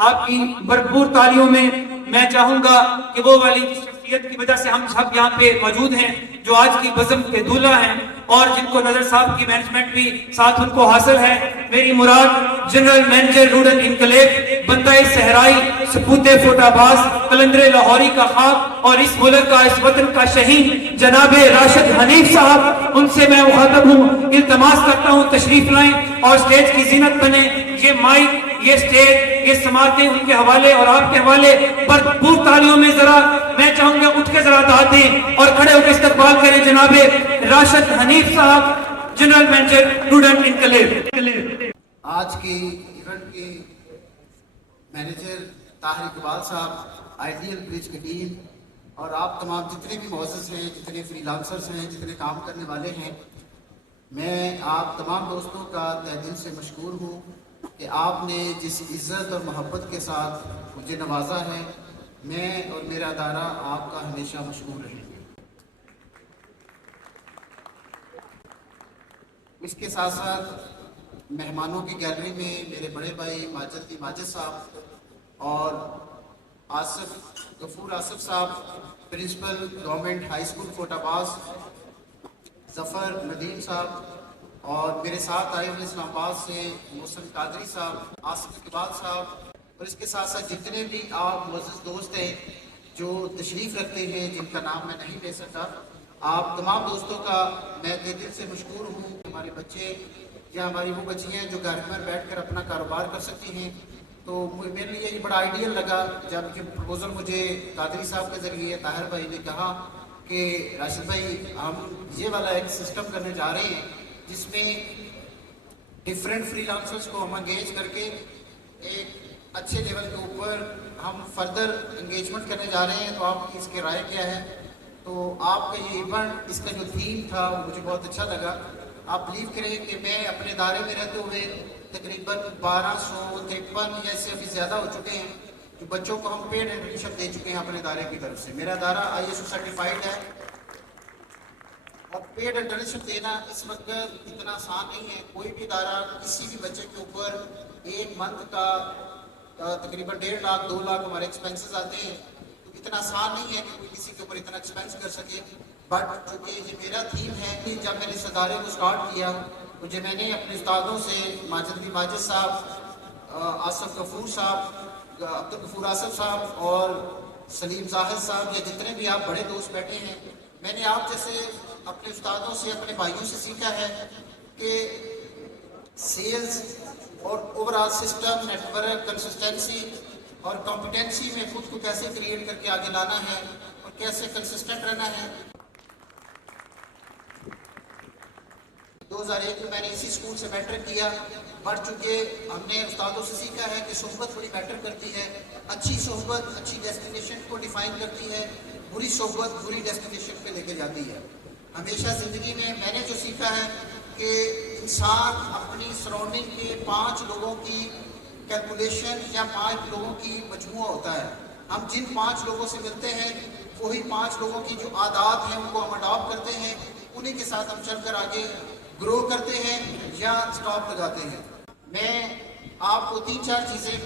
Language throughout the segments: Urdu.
آپ کی بھرپور تالیوں میں میں چاہوں گا کہ وہ والی جس شخصیت کی وجہ سے ہم سب یہاں پہ موجود ہیں، جو آج کی بزم کے دولہ ہیں اور جن کو نظر صاحب کی مینجمنٹ بھی ساتھ ان کو حاصل ہے، میری مراد جنرل مینیجر روڈل انکلیو، بندہ صحرائی، سپوت فوٹا باز، قلندر لاہوری کا خاک اور اس ملک کا، اس وطن کا شہید جناب راشد حنیف صاحب، ان سے میں مخاطب ہوں، التماس کرتا ہوں تشریف لائیں اور سٹیج کی زینت بنیں۔ یہ مائک، یہ سٹیج، یہ سماعتیں ان کے حوالے اور آپ کے حوالے بھرپور تالیوں میں ذرا میں چاہوں گا اٹھ کے ذرا داد دیں اور کھڑے ہو کے استقبال کریں جناب راشد حنیف صاحب، جنرل مینیجر روڈل انکلیو۔ آج کی ایونٹ کے مینیجر طاہر اقبال صاحب، آئیڈیل برج کی ٹیم اور آپ تمام جتنے بھی معزز ہیں، جتنے فری لانسرز ہیں، جتنے کام کرنے والے ہیں، میں آپ تمام دوستوں کا تہ دل سے مشکور ہوں کہ آپ نے جس عزت اور محبت کے ساتھ مجھے نوازا ہے، میں اور میرا ادارہ آپ کا ہمیشہ مشکور رہیں گے۔ اس کے ساتھ ساتھ مہمانوں کی گیلری میں میرے بڑے بھائی ماجد صاحب اور غفور آصف صاحب، پرنسپل گورنمنٹ ہائی اسکول فوٹا باز، ظفر ندیم صاحب، اور میرے ساتھ آئے ہوئے اسلام آباد سے محسن قادری صاحب، آصف اقبال صاحب، اور اس کے ساتھ ساتھ جتنے بھی آپ معزز دوست ہیں جو تشریف رکھتے ہیں، جن کا نام میں نہیں لے سکتا، آپ تمام دوستوں کا میں دل سے مشکور ہوں۔ ہمارے بچے یا ہماری وہ بچیاں جو گھر میں بیٹھ کر اپنا کاروبار کر سکتی ہیں، تو میرے لیے یہ بڑا آئیڈیل لگا جب یہ پروپوزل مجھے قادری صاحب کے ذریعے طاہر بھائی نے کہا کہ راشد بھائی ہم یہ والا ایک سسٹم کرنے جا رہے ہیں جس میں ڈیفرنٹ فری لانسرز کو ہم انگیج کر کے ایک اچھے لیول کے اوپر ہم فردر انگیجمنٹ کرنے جا رہے ہیں، تو آپ کی اس کے رائے کیا ہے؟ تو آپ کا یہ ایونٹ، اس کا جو تھیم تھا وہ مجھے بہت اچھا لگا۔ آپ بلیو کریں کہ میں اپنے ادارے میں رہتے ہوئے تقریباً 1253 یا اس سے ابھی زیادہ ہو چکے ہیں جو بچوں کو ہم پیڈ انٹرنشپ دے چکے ہیں اپنے ادارے کی طرف سے۔ میرا ادارہ ISO سرٹیفائیڈ ہے اور پیڈ انٹرنشپ دینا اس وقت اتنا آسان نہیں ہے۔ کوئی بھی ادارہ کسی بھی بچے کے اوپر ایک منتھ کا تقریباً 1.5 لاکھ 2 لاکھ ہمارے ایکسپینسز آتے ہیں، تو اتنا آسان نہیں ہے کہ کوئی کسی کے اوپر اتنا ایکسپینس کر سکے۔ بٹ چونکہ یہ میرا تھیم ہے کہ جب میں نے اس ادارے کو سٹارٹ کیا، مجھے میں نے اپنے استادوں سے ماجد صاحب، آصف غفور صاحب، عبدالغفور آصف صاحب اور سلیم زاہد صاحب، یا جتنے بھی آپ بڑے دوست بیٹھے ہیں، میں نے آپ جیسے اپنے استادوں سے، اپنے بھائیوں سے سیکھا ہے کہ سیلز اور overall system, network, consistency اور کمپیٹنسی میں خود کو کیسے کریٹ کر کے آگے لانا ہے اور کیسے کنسسٹنٹ رہنا ہے۔ 2001 میں نے اسی اسکول سے میٹرک کیا، بڑھ چکے ہم نے استادوں سے سیکھا ہے کہ صحبت بڑی میٹر کرتی ہے۔ اچھی صحبت اچھی ڈیسٹینیشن کو ڈیفائن کرتی ہے، بری صحبت بری ڈیسٹینیشن پہ لے کے جاتی ہے۔ ہمیشہ زندگی میں نے جو سیکھا ہے کہ انسان اپنی سراؤنڈنگ کے 5 لوگوں کی کیلکولیشن یا 5 لوگوں کی مجموعہ ہوتا ہے۔ ہم جن 5 لوگوں سے ملتے ہیں وہی 5 لوگوں کی جو عادات ہیں ان کو ہم اڈاپٹ کرتے ہیں، انہی کے ساتھ ہم چل کر آگے گرو کرتے ہیں یا سٹاپ لگاتے ہیں۔ میں آپ کو 3-4 چیزیں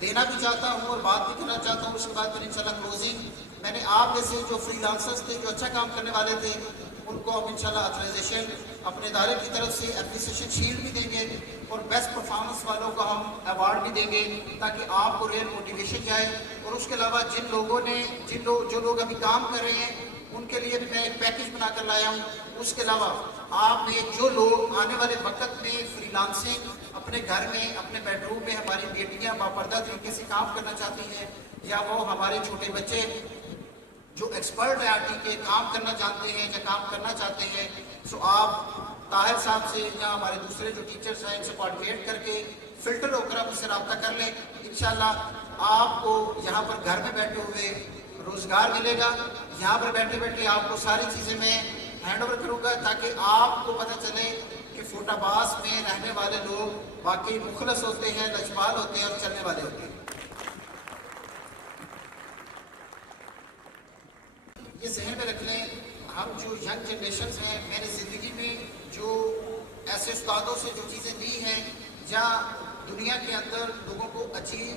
دینا بھی چاہتا ہوں اور بات بھی کرنا چاہتا ہوں، اس کے بعد پھر انشاءاللہ کلوزنگ۔ میں نے آپ جیسے جو فری لانسرز تھے، جو اچھا کام کرنے والے تھے، ان کو ہم انشاءاللہ اتھرائزیشن اپنے ادارے کی طرف سے اپریسیشن شیلڈ بھی دیں گے اور بیسٹ پرفارمنس والوں کو ہم ایوارڈ بھی دیں گے تاکہ آپ کو ریئل موٹیویشن جائے۔ اور اس کے علاوہ جن لوگوں نے جو لوگ ابھی کام کر رہے ہیں ان کے لیے بھی میں ایک پیکج بنا کر لایا ہوں۔ اس کے علاوہ آپ نے جو لوگ آنے والے وقت میں فری لانسنگ اپنے گھر میں، اپنے بیڈ روم میں ہماری بیٹیاں باپردہ طریقے سے کام کرنا چاہتی ہیں، یا وہ ہمارے چھوٹے بچے جو ایکسپرٹ آئی ٹی کے کام کرنا جانتے ہیں یا کام کرنا چاہتے ہیں، سو آپ طاہر صاحب سے یا ہمارے دوسرے جو ٹیچرز ہیں ان سے کوآرڈینیٹ کر کے فلٹر ہو کر آپ اس سے رابطہ کر لیں۔ انشاءاللہ آپ کو یہاں پر گھر میں بیٹھے ہوئے روزگار ملے گا۔ یہاں پر بیٹھے بیٹھے آپ کو ساری چیزیں میں ہینڈ اوور کروں گا تاکہ آپ کو پتہ چلے کہ فوٹا باز میں رہنے والے لوگ واقعی مخلص ہوتے ہیں، لجپال ہوتے ہیں اور چلنے والے ہوتے ہیں۔ یہ ذہن میں رکھ لیں، ہم جو ینگ جنریشنز ہیں، میں نے زندگی میں جو ایسے استادوں سے جو چیزیں لی ہیں یا دنیا کے اندر لوگوں کو اچیو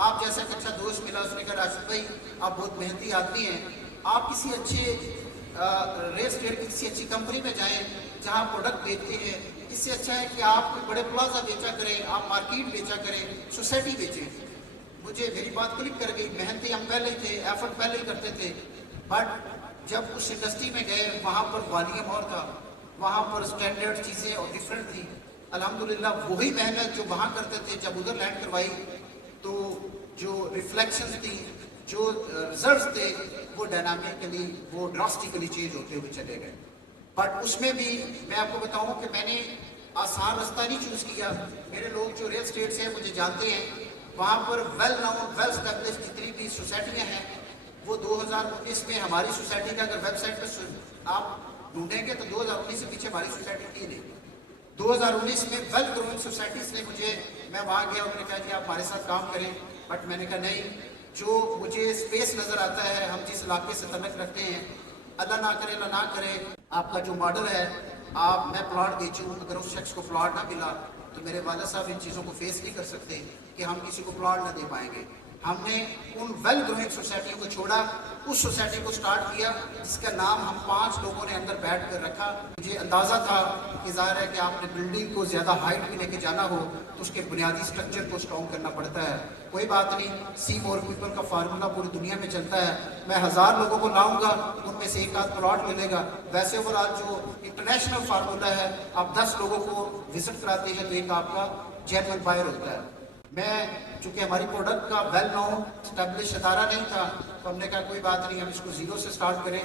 آپ جیسا ایک اچھا دوست ملا, اس نے کہا راشد بھائی آپ بہت محنتی آدمی ہیں, آپ کسی اچھے ریل اسٹیٹ کی کسی اچھی کمپنی میں جائیں جہاں پروڈکٹ بیچتے ہیں. اس سے اچھا ہے کہ آپ کوئی بڑے پلازا بیچا کریں, آپ مارکیٹ بیچا کریں, سوسائٹی بیچیں. مجھے میری بات کلک کر گئی. محنتی ہم پہلے ہی تھے, ایفرٹ پہلے ہی کرتے تھے, بٹ جب اس انڈسٹری میں گئے وہاں پر والیوم اور تھا, وہاں پر اسٹینڈرڈ چیزیں اور ڈفرینٹ تھی. الحمدللہ وہی محنت جو وہاں کرتے تھے جب ادھر لینڈ کروائی تو جو ریفلیکشن تھی, جو رزلٹس تھے, وہ ڈائنامکلی, وہ ڈراسٹیکلی چینج ہوتے ہوئے چلے گئے. بٹ اس میں بھی میں آپ کو بتاؤں کہ میں نے آسان رستہ نہیں چوز کیا. میرے لوگ جو ریل اسٹیٹ سے مجھے جانتے ہیں, وہاں پر ویل نون ویل اسٹیبلش جتنی بھی سوسائٹیاں ہیں وہ 2019 میں ہماری سوسائٹی کا اگر ویب سائٹ پہ آپ ڈھونڈیں گے تو 2019 سے پیچھے ہماری سوسائٹی کی نہیں. 2019 میں ویل گروئنگ سوسائٹیز نے مجھے, میں وہاں گیا اور میں نے کہا کہ آپ ہمارے ساتھ کام کریں, بٹ میں نے کہا نہیں, جو مجھے اسپیس نظر آتا ہے, ہم جس علاقے سے تعلق رکھتے ہیں, اللہ نہ کرے اللہ نہ کرے آپ کا جو ماڈل ہے, آپ میں پلاٹ بیچوں, اگر اس شخص کو پلاٹ نہ ملا تو میرے والد صاحب ان چیزوں کو فیس نہیں کر سکتے کہ ہم کسی کو پلاٹ نہ دے پائیں گے. ہم نے ان ویل گروئنگ سوسائٹیوں کو چھوڑا, اس سوسائٹی کو سٹارٹ کیا جس کا نام ہم 5 لوگوں نے اندر بیٹھ کر رکھا. مجھے اندازہ تھا کہ ظاہر ہے کہ آپ نے بلڈنگ کو زیادہ ہائٹ بھی لے کے جانا ہو تو اس کے بنیادی سٹرکچر کو اسٹرانگ کرنا پڑتا ہے. کوئی بات نہیں, سی مور پیپل کا فارمولا پوری دنیا میں چلتا ہے. میں 1000 لوگوں کو لاؤں گا, ان میں سے 1 آدھ پلاٹ ملے گا. ویسے اوور آل جو انٹرنیشنل فارمولا ہے, آپ 10 لوگوں کو وزٹ کراتے ہیں تو ایک آپ کا جینوئن بائر ہوتا ہے. میں چونکہ ہماری پروڈکٹ کا ویل نون اسٹیبلش ادارہ نہیں تھا تو ہم نے کہا کوئی بات نہیں, ہم اس کو زیرو سے سٹارٹ کریں.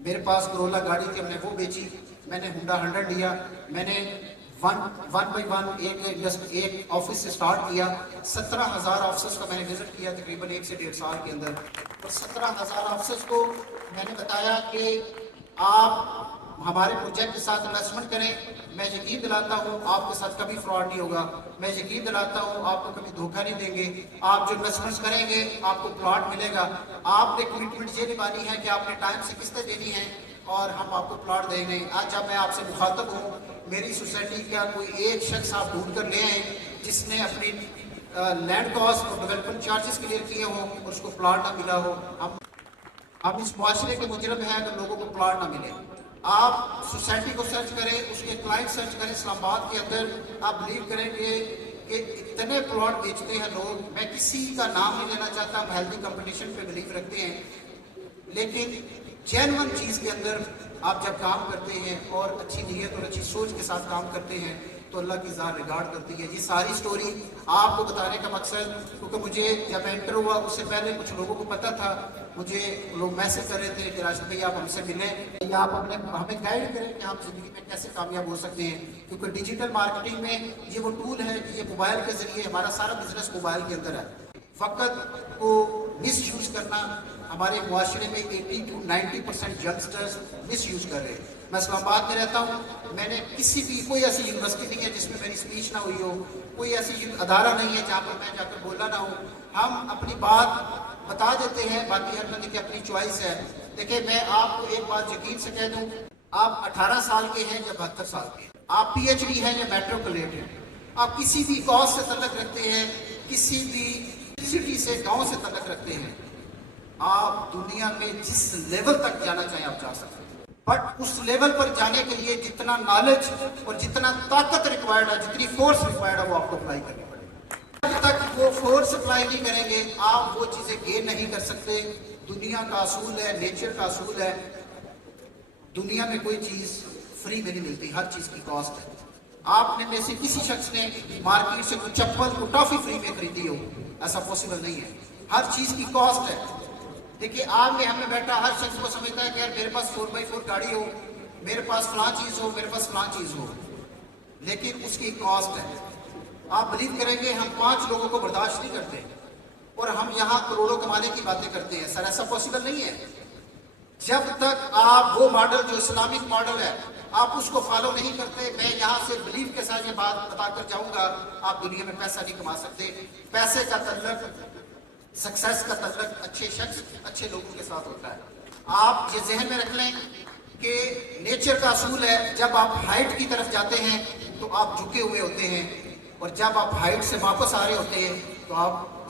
میرے پاس کرولا گاڑی تھی, ہم نے وہ بیچی. میں نے ہونڈا 100 لیا. میں نے ون بائی ون ایک آفس سے سٹارٹ کیا. 17,000 آفسز کا میں نے وزٹ کیا تقریباً 1 سے 1.5 سال کے اندر. اور 17,000 آفسز کو میں نے بتایا کہ آپ ہمارے پروجیکٹ کے ساتھ انویسٹمنٹ کریں. میں یقین دلاتا ہوں آپ کے ساتھ کبھی فراڈ نہیں ہوگا. میں یقین دلاتا ہوں آپ کو کبھی دھوکہ نہیں دیں گے. آپ جو انویسٹمنٹس کریں گے آپ کو پلاٹ ملے گا. آپ نے کمٹمنٹ یہ نبھانی ہے کہ آپ نے ٹائم سے قسطیں دینی ہیں اور ہم آپ کو پلاٹ دیں گے. آج جب میں آپ سے مخاطب ہوں, میری سوسائٹی کا کوئی ایک شخص آپ ڈھونڈ کر لے آئیں جس نے اپنی لینڈ کاسٹ اور ڈیولپمنٹ چارجز کلیئر کیے ہوں اور اس کو پلاٹ نہ ملا ہو. ہم اس معاشرے کے مجرم ہیں اگر لوگوں کو پلاٹ نہ ملے. آپ سوسائٹی کو سرچ کریں, اس کے کلائنٹ سرچ کریں. اسلام آباد کے اندر آپ بلیو کریں گے کہ اتنے پلاٹ بیچتے ہیں لوگ. میں کسی کا نام نہیں لینا چاہتا, ہم ہیلدی کمپٹیشن پہ بلیو رکھتے ہیں, لیکن جینون چیز کے اندر آپ جب کام کرتے ہیں اور اچھی نیت اور اچھی سوچ کے ساتھ کام کرتے ہیں تو اللہ کی ذات ریگارڈ کرتی ہے. یہ ساری سٹوری آپ کو بتانے کا مقصد, کیونکہ مجھے جب میں انٹر ہوا اس سے پہلے کچھ لوگوں کو پتا تھا, مجھے لوگ میسج کر رہے تھے کہ راشد بھائی آپ ہم سے ملیں یا آپ ہمیں گائیڈ کریں کہ ہم زندگی میں کیسے کامیاب ہو سکتے ہیں. کیونکہ ڈیجیٹل مارکیٹنگ میں یہ وہ ٹول ہے کہ یہ موبائل کے ذریعے, ہمارا سارا بزنس موبائل کے اندر ہے. وقت کو مس یوز کرنا ہمارے معاشرے میں 80 to 90% ینگسٹرز مس یوز کر رہے ہیں. میں اسلام آباد میں رہتا ہوں, میں نے کسی بھی کوئی ایسی یونیورسٹی نہیں ہے جس میں میری اسپیچ نہ ہوئی ہو, کوئی ایسی ادارہ نہیں ہے جہاں پر میں جا کر بولا نہ ہوں. ہم اپنی بات بتا دیتے ہیں, باقی ہر بندے کی اپنی چوائس ہے. دیکھیں میں آپ کو ایک بات یقین سے کہہ دوں, آپ 18 سال کے ہیں یا 72 سال کے, آپ پی ایچ ڈی ہیں یا میٹروپولیٹ ہیں, آپ کسی بھی کاز سے تعلق رکھتے ہیں, کسی بھی سٹی سے گاؤں سے تعلق رکھتے ہیں, آپ دنیا میں جس لیول تک جانا چاہیں آپ جا سکتے ہیں. بٹ اس لیول پر جانے کے لیے جتنا نالج اور جتنا طاقت ریکوائرڈ ہے, جتنی فورس ریکوائرڈ ہے, وہ آپ کو اپلائی کرنی پڑے گی. جب تک وہ فورس اپلائی نہیں کریں گے آپ وہ چیزیں گین نہیں کر سکتے. دنیا کا اصول ہے, نیچر کا اصول ہے, دنیا میں کوئی چیز فری میں نہیں ملتی, ہر چیز کی کاسٹ ہے. آپ نے میں سے کسی شخص نے مارکیٹ سے کوئی چپل کو ٹافی فری میں خریدی ہو, ایسا پاسبل نہیں ہے. ہر چیز کی کاسٹ ہے. دیکھیے آپ میں ہمیں بیٹھا ہر شخص کو سمجھتا ہے کہ یار میرے پاس 4x4 گاڑی ہو, میرے پاس فلاں چیز ہو, میرے پاس فلاں چیز ہو, لیکن اس کی کاسٹ ہے. آپ بلیو کریں گے ہم 5 لوگوں کو برداشت نہیں کرتے اور ہم یہاں کروڑوں کمانے کی باتیں کرتے ہیں. سر ایسا پاسبل نہیں ہے. جب تک آپ وہ ماڈل جو اسلامک ماڈل ہے آپ اس کو فالو نہیں کرتے, میں یہاں سے بلیو کے ساتھ یہ بات بتا کر جاؤں گا, آپ دنیا میں پیسہ نہیں کما سکتے. پیسے کا تعلق, سکسیس کا تعلق اچھے شخص اچھے لوگوں کے ساتھ ہوتا ہے. آپ یہ ذہن میں رکھ لیں کہ نیچر کا اصول ہے, جب آپ ہائٹ کی طرف جاتے ہیں تو آپ جھکے ہوئے ہوتے ہیں, اور جب آپ ہائٹ سے واپس آ رہے ہوتے ہیں تو آپ